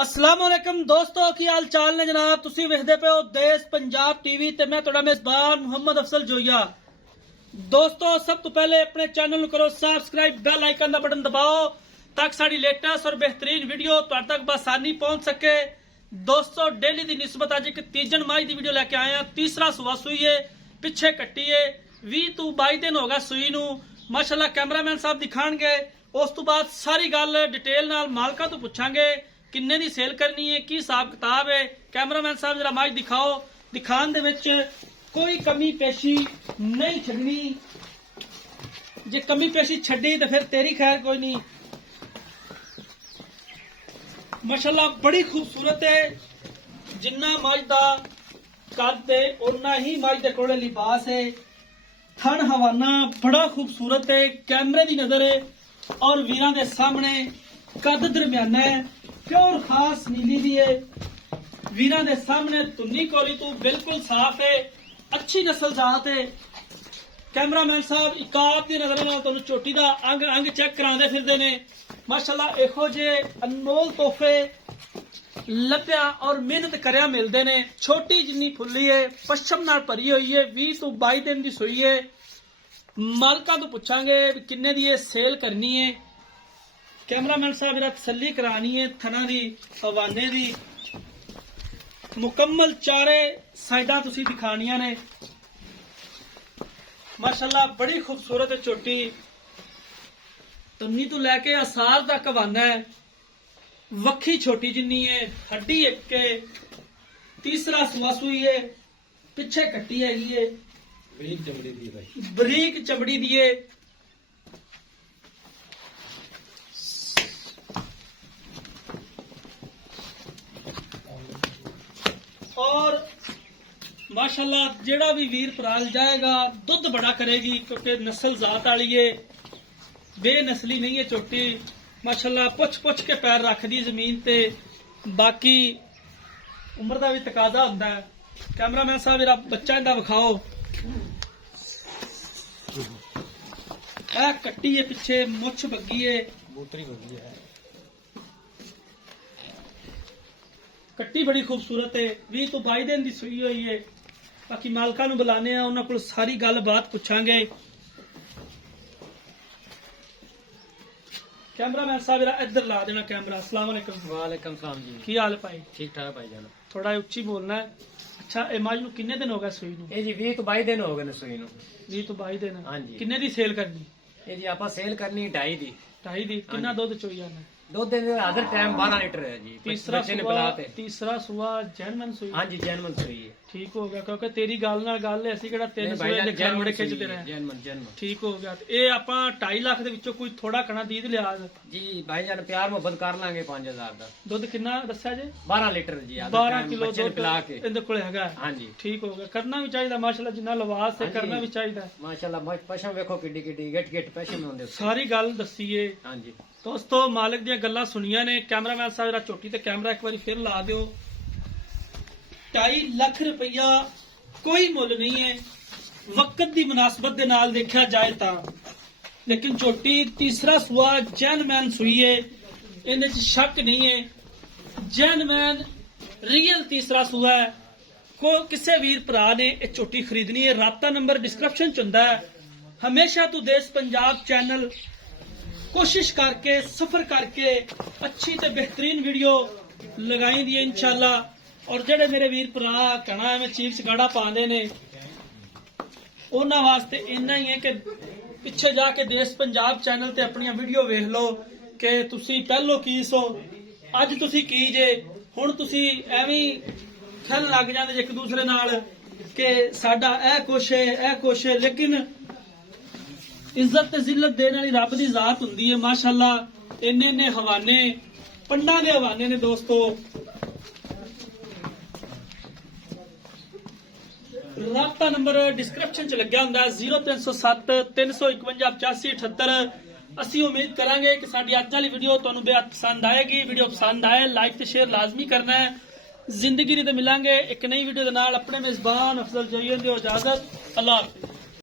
असलामुअलैकुम दोस्तों की हाल चाल ने जनाब तुसी वेखदे पे हो देश पंजाब टीवी ते मैं तुहाडा मेजबान मुहम्मद अफसल जोइया। दोस्तों सब तो पहले अपने चैनल करो सबसक्राइब, बेल आइकन का बटन दबाओ ताकि साड़ी लेटेस्ट और बेहतरीन वीडियो तुहाडे तक बसानी पहुंच सके। दोस्तों डेली की निस्बत अज एक तीजन माही की वीडियो लैके आए हैं। तीसरा सुबह सुई है, पिछे कट्टी है, 20 तो 22 दिन हो गया सुई नू। माशाल्लाह कैमरामैन साहब दिखाणगे, उस तो बाद सारी गल डिटेल नाल मालका तो पुछांगे किन्ने दी सेल करनी है, की हिसाब किताब है। कैमरामैन साहब जरा माज दिखाओ। दिखाने दे विच कोई कमी पेशी नहीं छड्डनी, जे कमी पेशी छड्डी तो फिर तेरी खैर कोई नहीं। माशाल्लाह बड़ी खूबसूरत है, जिन्ना मज दा कद है उन्ना ही मज दे कोले लिबास है। थन हवाना बड़ा खूबसूरत है, कैमरे की नजर है और वीरां दे सामने कद दरम्याना है, प्योर खास नीली दी है। वीरां दे सामने तुन्नी कोली तो बिल्कुल साफ है, अच्छी नस्ल जात है। कैमरामैन साहब इकाब की नजर नाल तुहानू चोटी दा अंग अंग चेक करांदे फिरदे ने। माशाल्लाह इहो जे अनमोल तोहफे लभ्या और मेहनत करया मिलते ने। छोटी जिन्नी फुल्ली है, पश्चिम नाल भरी हुई है, 20 तो 22 दिन की सुई है। मालका तो पुछांगे किन्ने दी सेल करनी है। कैमरामैन साहब जरा तसल्ली करानी है थना दी हवाने दी। मुकम्मल चारे साइडा तुसी दिखानिया ने। माशाल्लाह बड़ी खूबसूरत है चोटी, तुन्नी तो लैके असार तक हवाना है। वक्खी छोटी जिन्नी है, हड्डी एक के। तीसरा सुआ सुई है, पिछे कट्टी हैगी है, बरीक चमड़ी दी है, बरीक चमड़ी दी है। और माशाल्लाह जेड़ा भी वीर पराल जाएगा दुध बड़ा करेगी, क्योंकि नस्ल जात वाली है, बेनस्ली नहीं है चोटी। माशाल्लाह पुछ पुछ के पैर रख दी जमीन ते। बाकी उम्र का भी तकाजा होता है। कैमरामैन साहब मेरा बच्चा इंदा विखाओ। कट्टी है, पिछे मुछ बगी है, बूतरी बगी है। कट्टी बड़ी खूबसूरत है, 20 तो 22 दिन की सुई हुई है। बाकी मालका नू बुलाने उन्होंने को सारी गल बात पूछांगे। कैमरामैन साहब इधर ला देना कैमरा। अस्सलाम वालेकुम। वालेकुम सलाम जी। की हाल है भाई? ठीक ठाक भाई जान। थोड़ा उच्ची बोलना है। अच्छा ए मज नू किन्ने दिन हो गए सुई नू? ये जी 20 तो 22 दिन हो गए ने सुई नू। 20 तो 22 दिन। हाँ जी। किन्ने दी सेल करनी? ये जी आपा सेल करनी 2.5 दी। 2.5 दी। किन्ना दुध चोई जाना? दो दिन आधर टाइम 12 लीटर है जी। तीसरा सुआ जैनमन सुई। हाँ जी जैनमन सुई है। ठीक हो गया, क्योंकि तेरी गल नाल गल है, ਅਸੀਂ ਕਿਹੜਾ ਤਿੰਨ ਸੂਏ ਲਿਖਣ ਮੁੜੇ ਖਿੱਚਦੇ ਰਹੇ। जैनमन ठीक हो गया। ਇਹ ਆਪਾਂ 2.5 ਲੱਖ ਦੇ ਵਿੱਚੋਂ ਕੋਈ ਥੋੜਾ ਕਣਾ ਦੀਦ ਲਿਆ जी भाई जान प्यार मोहब्बत कर लांगे 5000 ਦਾ। ਦੁੱਧ ਕਿੰਨਾ ਦੱਸਿਆ ਜੇ? 12 ਲੀਟਰ ਜੀ। 12 ਕਿਲੋ ਦੁੱਧ ਪਿਲਾ ਕੇ ਇਹਦੇ ਕੋਲੇ ਹੈਗਾ। हाँ जी ਠੀਕ ਹੋ ਗਿਆ। ਕਰਨਾ ਵੀ ਚਾਹੀਦਾ ਮਾਸ਼ਾਅੱਲਾ, ਜਿੰਨਾ ਲਵਾਸ ਹੈ ਕਰਨਾ ਵੀ ਚਾਹੀਦਾ। माशाल्लाह पशम वेखो किड्डी किड्डी गट गट पशम होंदे। ਸਾਰੀ ਗੱਲ ਦੱਸੀਏ हाँ जी ਦੋਸਤੋ, ਮਾਲਕ ਦੀਆਂ ਗੱਲਾਂ ਸੁਣੀਆਂ ਨੇ। कैमरामैन साहब जरा चोटी ते कैमरा एक बार फिर ला दियो। 2.5 ਲੱਖ रुपया कोई मुल नहीं है वक्त की मुनासबत दे नाल देखा जाए ता। लेकिन चोटी तीसरा सुआ जैनमैन सुई है, इहदे च शक नहीं है। जैनमैन रियल तीसरा सुआ है। को किसी वीर भरा ने यह चोटी खरीदनी है, राबता नंबर डिस्क्रिप्शन च हुंदा है। हमेशा तू देश पंजाब चैनल कोशिश करके सफर करके अच्छी ते बेहतरीन वीडियो लगाई दी इंशाल्लाह। और जेडे मेरे वीर भरा कहना में चीख चगाड़ा पाते ने, उन्हां वास्ते इन्ना ही है कि पिछे जाके देश पंजाब चैनल ते अपनी वीडियो वेख लो कि तुसी पहलो की सो, अज तुसी की जे। हुण तुसी एवें खेल लग जांदे जे एक दूसरे नाल कि साडा ए कुछ है ए कुछ है। लेकिन इज्जत ते जिल्लत देने वाली रब दी जात हुंदी है। माशाल्लाह इन्ने इन्ने हवाने पंडा दे हवाने ने दोस्तों। राबता नंबर डिस्क्रिप्शन च लग्या हुंदा है 0307 351 85 78। असी उम्मीद करांगे कि साडी अज वाली वीडियो तुहानू बेहद पसंद आएगी। वीडियो पसंद आए लाइक ते शेयर लाजमी करना है। जिंदगी दी ते मिलांगे एक नई वीडियो दे नाल। अपने मेजबान अफजल जईन दी इजाजत। अल्लाह हाफिज़।